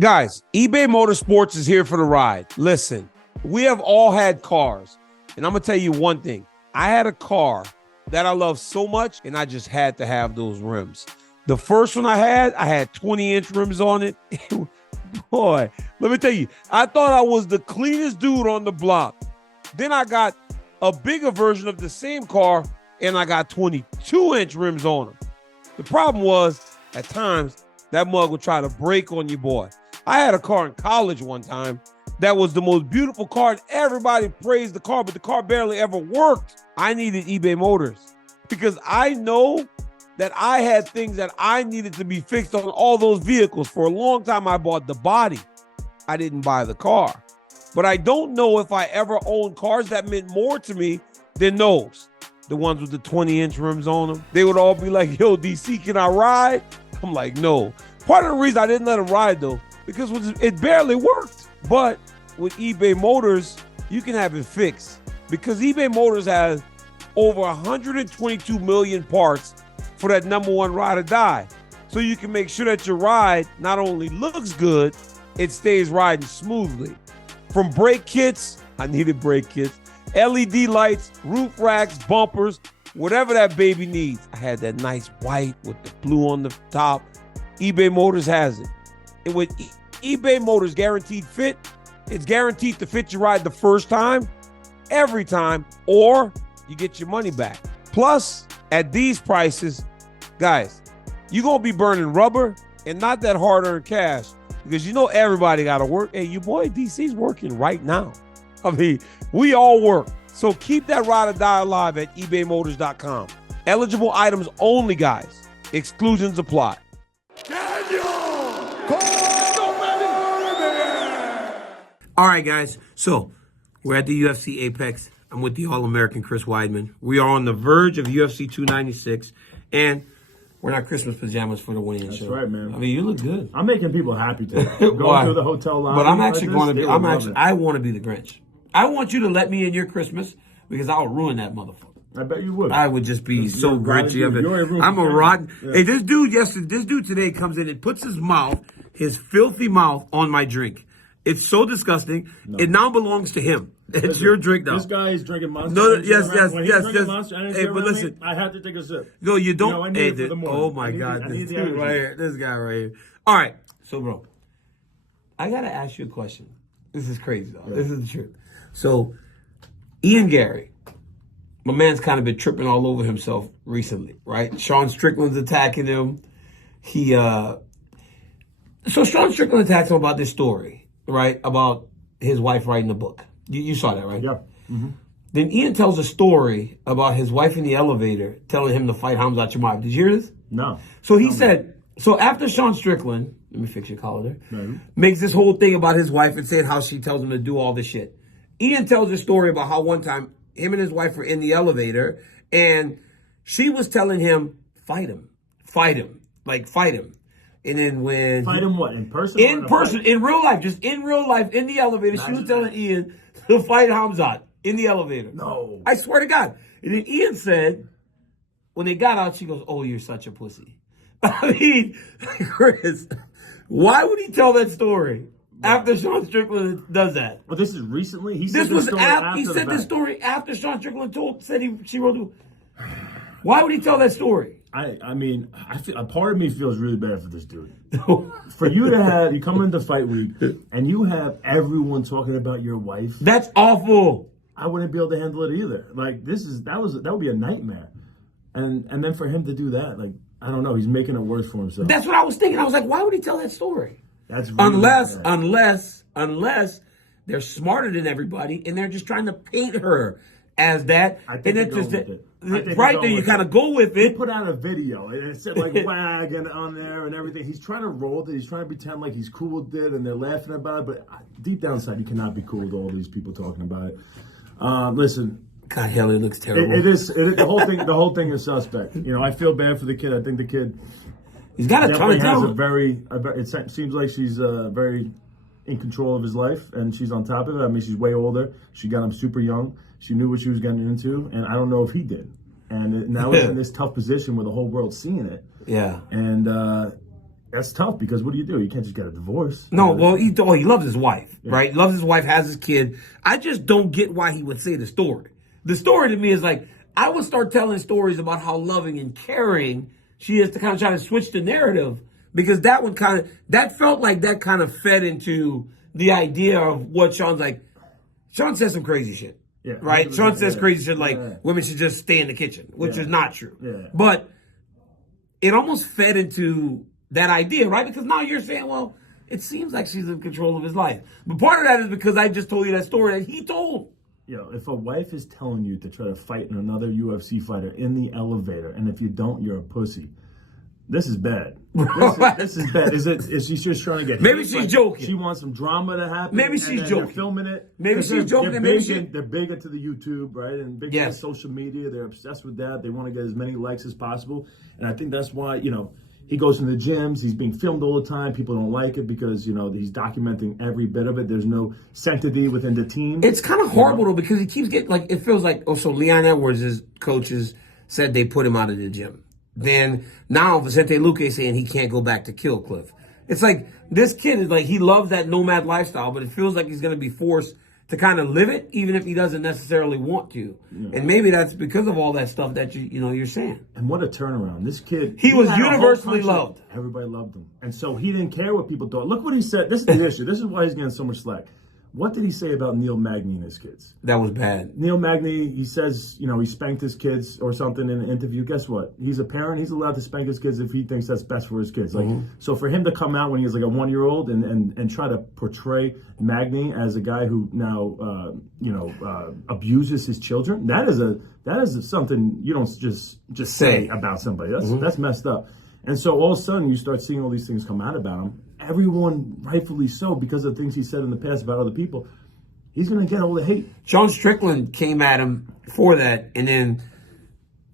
Guys, eBay Motorsports is here for the ride. Listen, we have all had cars, and I'm going to tell you one thing. I had a car that I love so much, and I just had to have those rims. The first one I had 20-inch rims on it. Boy, let me tell you, I thought I was the cleanest dude on the block. Then I got a bigger version of the same car, and I got 22-inch rims on them. The problem was, at times, that mug would try to break on you, boy. I had a car in college one time that was the most beautiful car, and everybody praised the car, but the car barely ever worked. I needed eBay Motors because I know that I had things that I needed to be fixed on all those vehicles. For a long time, I bought the body. I didn't buy the car. But I don't know if I ever owned cars that meant more to me than those. The ones with the 20-inch rims on them. They would all be like, yo, DC, can I ride? I'm like, no. Part of the reason I didn't let them ride, though, because it barely worked. But with eBay Motors, you can have it fixed because eBay Motors has over 122 million parts for that number one ride or die. So you can make sure that your ride not only looks good, it stays riding smoothly. From brake kits, I needed brake kits, LED lights, roof racks, bumpers, whatever that baby needs. I had that nice white with the blue on the top. eBay Motors has it. And with eBay Motors Guaranteed Fit, it's guaranteed to fit your ride the first time, every time, or you get your money back. Plus, at these prices, guys, you're going to be burning rubber and not that hard-earned cash because you know everybody got to work. Hey, your boy DC's working right now. I mean, we all work. So keep that ride or die alive at ebaymotors.com. Eligible items only, guys. Exclusions apply. All right, guys. So we're at the UFC Apex. I'm with the All-American Chris Weidman. We are on the verge of UFC 296, and we're not Christmas pajamas for the weigh-in show. That's right, man. I mean, you look good. I'm making people happy today. Going through the hotel lobby. But I'm actually going to be. I want to be the Grinch. I want you to let me in your Christmas because I'll ruin that motherfucker. I bet you would. I would just be so grinchy of it. I'm a rotten. Yeah. Hey, this dude today comes in and puts his filthy mouth on my drink. It's so disgusting. No. It now belongs to him. It's your drink now. This guy is drinking Monster. No, yes. Monster, hey, but listen. I had to take a sip. No, you don't. I need it for the morning. Oh, my God. This dude right here. This guy right here. All right. So, bro, I got to ask you a question. This is crazy, though. Yeah. This is the truth. So, Garry, my man's kind of been tripping all over himself recently, right? Sean Strickland's attacking him. So Sean Strickland attacks him about this story, right? About his wife writing a book. You saw that, right? Yeah. Mm-hmm. Then Ian tells a story about his wife in the elevator telling him to fight Hamza Chimaev. Did you hear this? No. So he said, so after Sean Strickland, let me fix your collar there, makes this whole thing about his wife and saying how she tells him to do all this shit. Ian tells a story about how one time him and his wife were in the elevator and she was telling him, fight him. And then when... Fight him what? In person? In person, in real life, just in real life, in the elevator, she was telling Ian to fight Hamzat in the elevator. No. I swear to God. And then Ian said, when they got out, she goes, oh, you're such a pussy. I mean, Chris, why would he tell that story after Sean Strickland does that? Well, this is recently? He said this story after Sean Strickland she wrote it. Why would he tell that story? I mean, a part of me feels really bad for this dude. For you to you come into fight week and you have everyone talking about your wife. That's awful. I wouldn't be able to handle it either. Like that would be a nightmare. And then for him to do that, like, I don't know, he's making it worse for himself. That's what I was thinking. I was like, why would he tell that story? That's really unless they're smarter than everybody and they're just trying to paint her as that. I think and it's just right there, you kind of go with it. He put out a video and it said like WAG and on there and everything. He's trying to roll with it. He's trying to pretend like he's cool with it and they're laughing about it. But deep down inside, you cannot be cool with all these people talking about it. Listen. God, hell, it looks terrible. The whole thing is suspect. You know, I feel bad for the kid. I think the kid. He's got a ton of talent. It seems like she's very in control of his life, and she's on top of it. I mean, she's way older. She got him super young. She knew what she was getting into, and I don't know if he did. And now he's in this tough position where the whole world's seeing it. Yeah. And That's tough because what do? You can't just get a divorce. No, well, he loves his wife, right? Loves his wife, has his kid. I just don't get why he would say the story. The story to me is like, I would start telling stories about how loving and caring she is to kind of try to switch the narrative, because that felt like that kind of fed into the idea of what Sean's like. Sean says some crazy shit, right? Sean says crazy shit like women should just stay in the kitchen, which is not true. Yeah. But it almost fed into that idea, right? Because now you're saying, well, it seems like she's in control of his life. But part of that is because I just told you that story that he told. If a wife is telling you to try to fight another UFC fighter in the elevator, and if you don't, you're a pussy. This is bad. This is bad. Is she just trying to get? Maybe she's joking. She wants some drama to happen. Maybe she's joking. They're filming it. Maybe she's joking. They're big into the YouTube, right? And big into social media. They're obsessed with that. They want to get as many likes as possible. And I think that's why, he goes to the gyms. He's being filmed all the time. People don't like it because, he's documenting every bit of it. There's no sanctity within the team. It's kind of horrible, though, because he keeps getting, it feels like, so Leon Edwards' coaches said they put him out of the gym. Then now Vicente Luque saying he can't go back to Kill Cliff. It's like this kid is like, he loves that nomad lifestyle, but it feels like he's going to be forced to kind of live it, even if he doesn't necessarily want to. Yeah. And maybe that's because of all that stuff that you're saying. And what a turnaround. This kid, he was universally loved. Everybody loved him. And so he didn't care what people thought. Look what he said. This is the issue. This is why he's getting so much slack. What did he say about Neil Magny and his kids? That was bad. Neil Magny, he says, he spanked his kids or something in an interview. Guess what? He's a parent. He's allowed to spank his kids if he thinks that's best for his kids. So for him to come out when he was like a 1-year-old and try to portray Magny as a guy who now, abuses his children, that is something you don't just say about somebody. That's messed up. And so all of a sudden you start seeing all these things come out about him. Everyone, rightfully so, because of things he said in the past about other people, he's going to get all the hate. Sean Strickland came at him for that, and then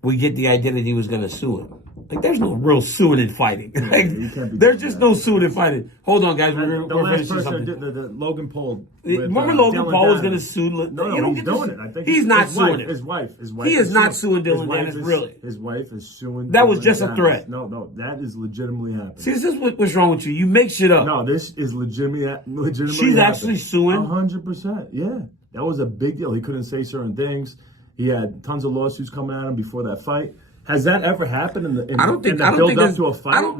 we get the idea that he was going to sue him. There's no real suing and fighting. There's just no suing and fighting. Hold on, guys. We're finishing something. The Logan Paul. Remember Logan Paul was going to sue? No, he's doing it. I think he's not suing him. His wife. He is not suing Dylan Dennis, really. His wife is suing. That was just a threat. No, that is legitimately happening. See, this is what's wrong with you. You make shit up. No, this is legitimately She's actually suing? 100%. Yeah. That was a big deal. He couldn't say certain things. He had tons of lawsuits coming at him before that fight. Has that ever happened in the build up to a fight?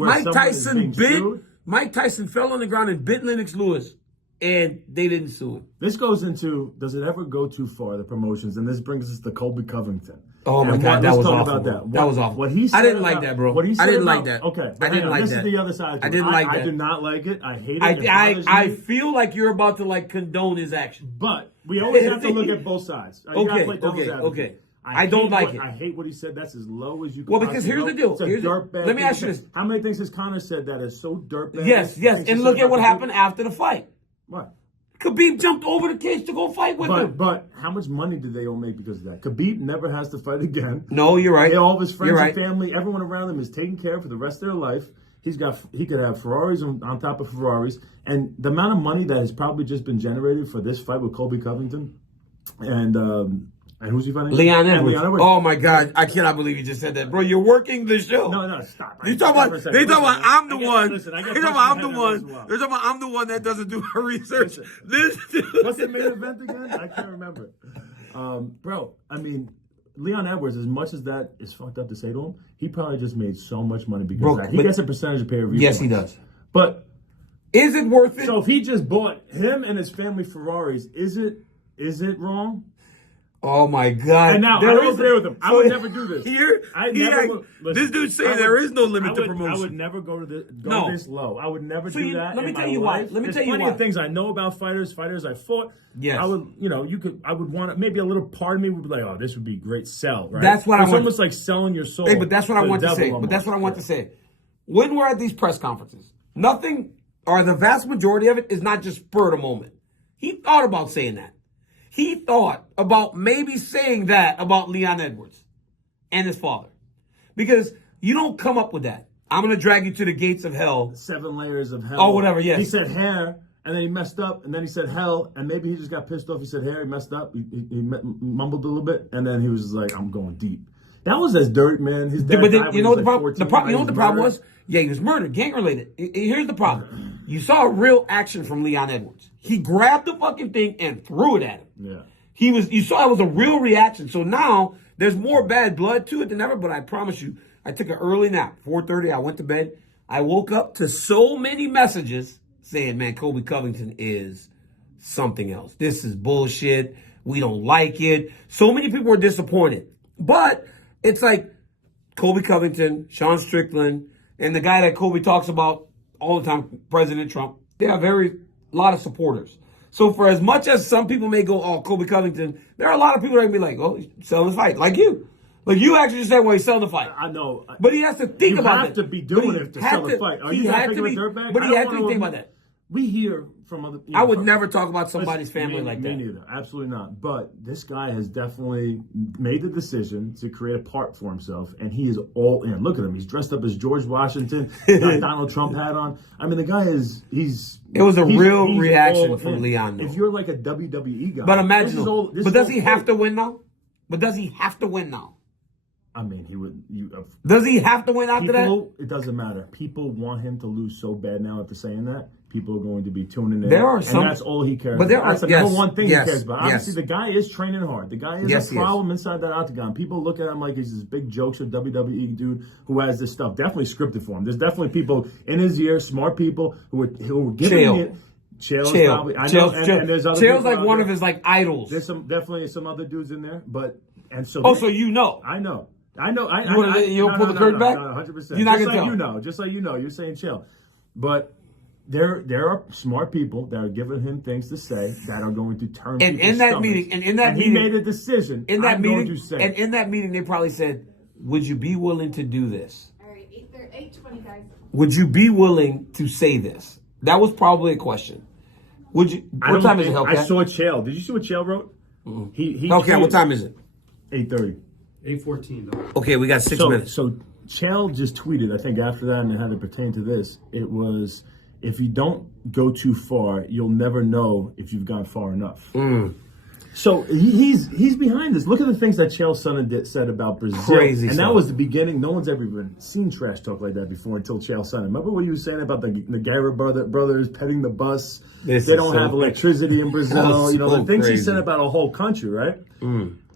Mike Tyson fell on the ground and bit Lennox Lewis, and they didn't sue him. This goes into, does it ever go too far, the promotions? And this brings us to Colby Covington. Oh my God, that was awful. That was awful. What he said I didn't like that, bro. What he said I didn't like that. Okay, I didn't like that. This is the other side. I didn't like that. I did not like it. I hate it. I feel like you're about to condone his action. But we always have to look at both sides. Okay. I don't like it. I hate what he said. That's as low as you can. Well, because here's the deal. Let me ask you this. How many things has Conor said that is so dirtbag? Yes. And look at what happened after the fight. What? Khabib jumped over the cage to go fight with him. But how much money did they all make because of that? Khabib never has to fight again. No, you're right. All of his friends and family, everyone around him is taken care of for the rest of their life. He could have Ferraris on top of Ferraris. And the amount of money that has probably just been generated for this fight with Colby Covington and who's he fighting? Leon Edwards. Oh my God, I cannot believe you just said that, bro. You're working the show. No, stop. They talking about I'm the one. They're talking about I'm the one that doesn't do her research. What's the main event again? I can't remember. Bro, I mean, Leon Edwards, as much as that is fucked up to say to him, he probably just made so much money because of that. He gets a percentage of pay-per-view. Yes, he does. But is it worth it? So if he just bought him and his family Ferraris, is it wrong? Oh my God! And now I don't agree with him. I would never do this. This dude saying there is no limit to promotion. I would never go this low. I would never do that. Let me tell you why. There's plenty of things I know about fighters I fought. Yes. I would want maybe a little part of me would be like, oh, this would be a great sell, right? That's what it's almost like selling your soul. Hey, but that's what I want to say. When we're at these press conferences, nothing or the vast majority of it is not just spur of the moment. He thought about saying that. He thought about maybe saying that about Leon Edwards and his father. Because you don't come up with that. I'm going to drag you to the gates of hell. 7 layers of hell. Oh, whatever, yes. He said hair, and then he messed up, and then he said hell, and maybe he just got pissed off. He said hair, he messed up, he mumbled a little bit, and then he was just like, I'm going deep. That was as dirt, man. His dad you know what the problem was? Yeah, he was murdered, gang-related. Here's the problem. You saw real action from Leon Edwards. He grabbed the fucking thing and threw it at him. Yeah. You saw it was a real reaction. So now there's more bad blood to it than ever, but I promise you, I took an early nap, 4:30, I went to bed. I woke up to so many messages saying, man, Colby Covington is something else. This is bullshit. We don't like it. So many people were disappointed. But it's like Colby Covington, Sean Strickland, and the guy that Colby talks about all the time, President Trump, they have a lot of supporters. So for as much as some people may go, oh, Colby Covington, there are a lot of people that can be like, oh, he's selling the fight, like you. Like you actually said, well, he's selling the fight. I know. But he has to think about it. You have to be doing it to sell the fight. Are you going to think of a dirtbag? But he had to think about that. We hear from other... I would never talk about somebody's family like that. Me neither. Absolutely not. But this guy has definitely made the decision to create a part for himself, and he is all in. Look at him. He's dressed up as George Washington. Got Donald Trump hat on. I mean, the guy is... It was a real reaction from Leon. Though. If you're like a WWE guy... But imagine... But does he have to win now? I mean, he would... Does he have to win after that? It doesn't matter. People want him to lose so bad now after saying that. People are going to be tuning in. There are some... And that's all he cares about. That's the number one thing he cares about. Obviously, the guy is training hard. The guy is a problem inside that octagon. People look at him like he's this big jokester WWE dude who has this stuff definitely scripted for him. There's definitely people in his ear, smart people who are giving it... Chael's probably... I know, and there's other Chael's like one of his like idols. There's definitely some other dudes in there, but... And so... Oh, so you know. I know. You'll pull the curtain back? No, 100%. You're not going to tell. Just like you know. You're saying chill. But there are smart people that are giving him things to say that are going to turn and in that meeting, he made a decision. In that meeting, they probably said, would you be willing to do this? All right, 8:20, guys. Would you be willing to say this? That was probably a question. Would you? What time is it, Hellcat? I saw Chael. Did you see what Chael wrote? Mm-hmm. Okay, what time is it? 8:30. 8:14 though. Okay, we got 6 minutes. So Chael just tweeted, I think after that, and it had to pertain to this. It was, if you don't go too far, you'll never know if you've gone far enough. So he's behind this. Look at the things that Chael Sonnen said about Brazil. Crazy and stuff. That was the beginning. No one's ever even seen trash talk like that before until Chael Sonnen. Remember what he was saying about the Garry brothers petting the bus? They don't have electricity in Brazil. The things he said about a whole country, right?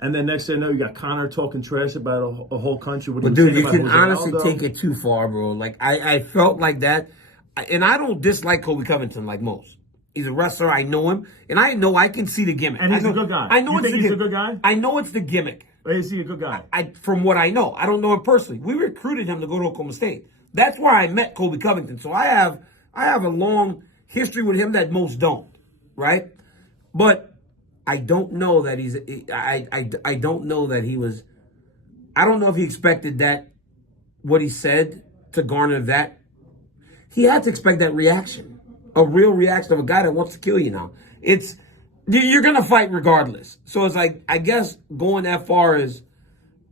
And then next thing you know, you got Connor talking trash about a whole country. But dude, you can honestly take it too far, bro. Like I felt like that, and I don't dislike Colby Covington like most. He's a wrestler. I know him, and I know I can see the gimmick. And he's a good guy. I know he's a good guy. I know it's the gimmick. Or is he a good guy? From what I know, I don't know him personally. We recruited him to go to Oklahoma State. That's where I met Colby Covington. So I have a long history with him that most don't, right? But I don't know that I don't know that he was. I don't know if he expected that, what he said, to garner that. He had to expect that reaction, a real reaction of a guy that wants to kill you now. You're gonna fight regardless. So it's like, I guess going that far is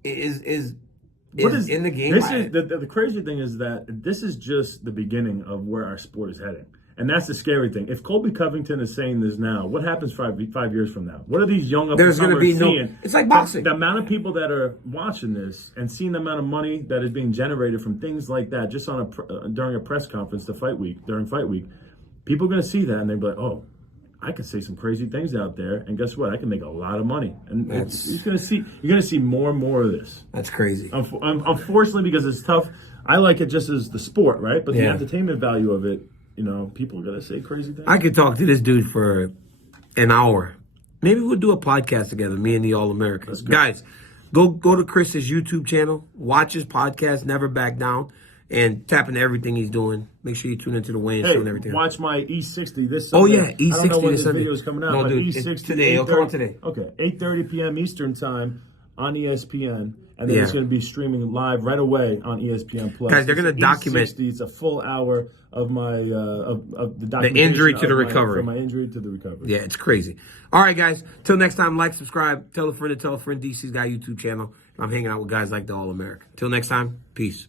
in the game. This is the crazy thing is that this is just the beginning of where our sport is heading. And that's the scary thing. If Colby Covington is saying this now, what happens 5 years from now? What are these young There's going to be seeing? It's like boxing. The amount of people that are watching this and seeing the amount of money that is being generated from things like that, just on during a press conference, during fight week, people are going to see that and they'll be like, oh, I could say some crazy things out there, and guess what? I can make a lot of money. And you're going to see more and more of this. That's crazy. Unfortunately, because it's tough. I like it just as the sport, right? But the entertainment value of it. People are going to say crazy things. I could talk to this dude for an hour. Maybe we'll do a podcast together, me and the All-Americans. Guys, go to Chris's YouTube channel. Watch his podcast, Never Back Down, and tap into everything he's doing. Make sure you tune into the weigh-in show and everything. Watch my E60 this Sunday. Oh, yeah, E60 I don't know when this this video is coming out, but dude, E60 today. It'll come out today. Okay, 8:30 p.m. Eastern Time on ESPN. And then it's going to be streaming live right away on ESPN Plus. Guys, they're going to document. E60. It's a full hour of my of the documentation. The injury to the recovery. From my injury to the recovery. Yeah, it's crazy. All right, guys. Till next time, like, subscribe, tell a friend to tell a friend. DC's got a YouTube channel. I'm hanging out with guys like the All-American. Till next time, peace.